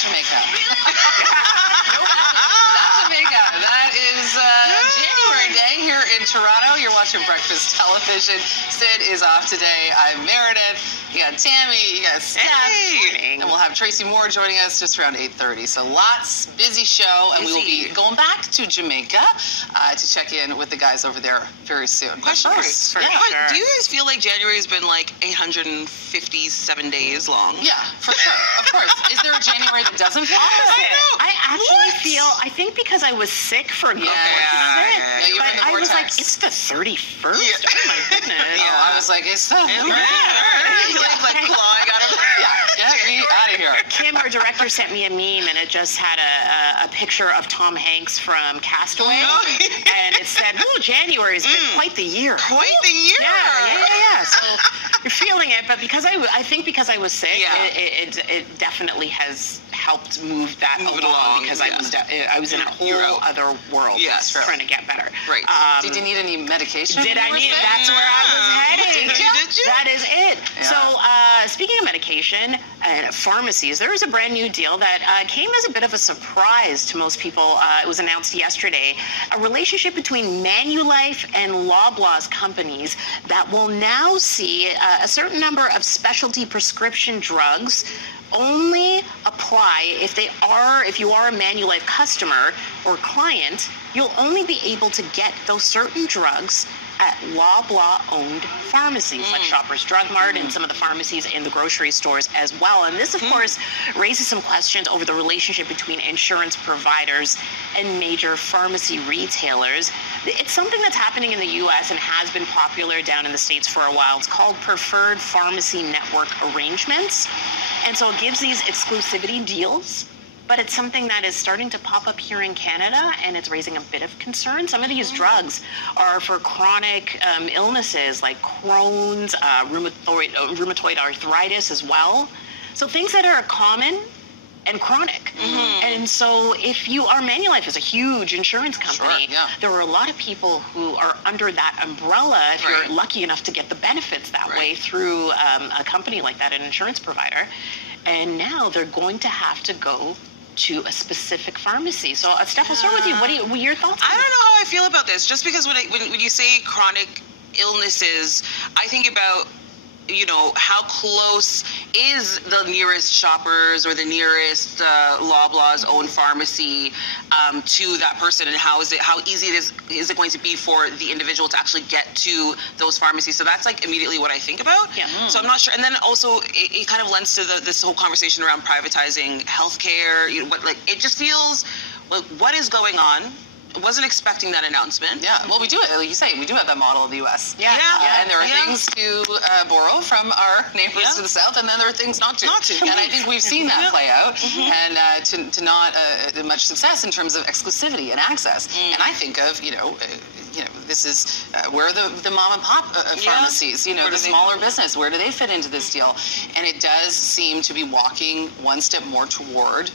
Jamaica. Not Jamaica. That is January day here in Toronto. You're watching Breakfast Television. Sid is off today. I'm Meredith. You got Tammy. You got Steph. Hey. And we'll have Tracy Moore joining us just around 8:30. So busy show. And we will be going back to Jamaica to check in with the guys over there very soon. Question for Sure. Do you guys feel like January has been like 857 days long? Yeah, for sure. Of course. Is there a January that doesn't feel I actually feel, I think because I was sick for a good portion of it, Yeah, you were in the but I was like, vortex. it's the 31st? Yeah. Oh my goodness. I was like, it's the... Like clawing out of Get me out of here. Kim, our director, sent me a meme, and it just had a picture of Tom Hanks from Castaway, and it said, January's been quite the year. Quite the year. Yeah. So you're feeling it, but because I think because I was sick, Yeah. it definitely has helped move that Move it along along, because yeah. I was in a whole other world Yes. trying to get better. Right. Did you need any medication? Did I need? That's where I was heading. Did you? That is it. Yeah. So speaking of medication and pharmacies, there is a brand new deal that came as a bit of a surprise to most people. It was announced yesterday. A relationship between Manulife and Loblaws companies that will now see a certain number of specialty prescription drugs only apply if you are a Manulife customer or client. You'll only be able to get those certain drugs at Loblaw-owned pharmacies like Shoppers Drug Mart and some of the pharmacies in the grocery stores as well. And this, of course, raises some questions over the relationship between insurance providers and major pharmacy retailers. It's something that's happening in the U.S. and has been popular down in the States for a while. It's called Preferred Pharmacy Network Arrangements. And so it gives these exclusivity deals, but it's something that is starting to pop up here in Canada, and it's raising a bit of concern. Some of these drugs are for chronic illnesses like Crohn's, rheumatoid arthritis as well. So things that are common and chronic. And so if you are, Manulife is a huge insurance company. Sure, yeah. There are a lot of people who are under that umbrella if you're lucky enough to get the benefits that way through a company like that, an insurance provider. And now they're going to have to go to a specific pharmacy. So Steph, we'll start with you. What are your thoughts on I don't know how I feel about this. Just because when you say chronic illnesses, I think about, how close is the nearest Shoppers or the nearest Loblaw's own pharmacy to that person, and how easy is it going to be for the individual to actually get to those pharmacies? So that's like immediately what I think about. Yeah. So I'm not sure. And then also it kind of lends to this whole conversation around privatizing healthcare. It just feels like, what is going on? Wasn't expecting that announcement. Yeah, well, we do it, like you say, we do have that model in the U.S. Yeah. And there are things to borrow from our neighbors to the south, and then there are things not to. And I think we've seen that play out, and to not much success in terms of exclusivity and access. And I think of, this is where the mom and pop pharmacies, the smaller business, where do they fit into this deal? And it does seem to be walking one step more toward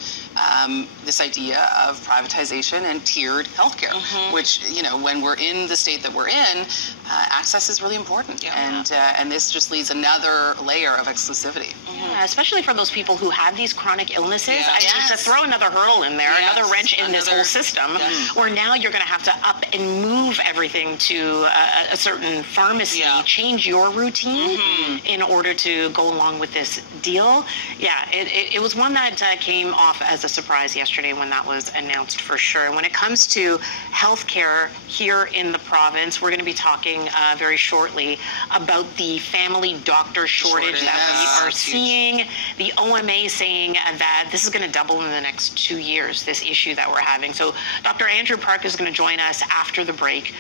this idea of privatization and tiered healthcare, which, when we're in the state that we're in, access is really important. And this just leads another layer of exclusivity. Yeah, especially for those people who have these chronic illnesses. I mean, to throw another hurdle in there, another wrench in this whole system, where now you're going to have to up and move everything to a certain pharmacy, change your routine in order to go along with this deal. Yeah, it was one that came off as a surprise yesterday when that was announced, for sure. When it comes to healthcare here in the province, we're going to be talking very shortly about the family doctor shortage that we are seeing. The OMA saying that this is going to double in the next 2 years, this issue that we're having. So Dr. Andrew Park is going to join us after the break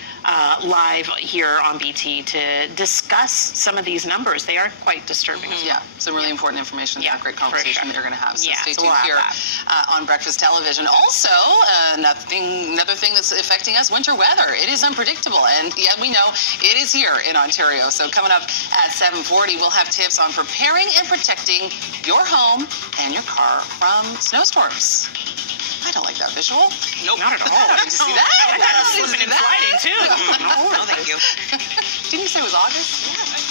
live here on BT to discuss some of these numbers. They are quite disturbing. Yeah, some really important information. Yeah, great conversation that you're going to have. So stay tuned here on Breakfast Television. Also, another thing that's affecting us, winter weather. It is unpredictable, and we know it is here in Ontario. So coming up at 7:40, we'll have tips on preparing and protecting your home and your car from snowstorms. I don't like that visual. Nope, not at all. Did you see that? I got slipping and sliding too. No, thank you. Didn't you say it was August? Yeah.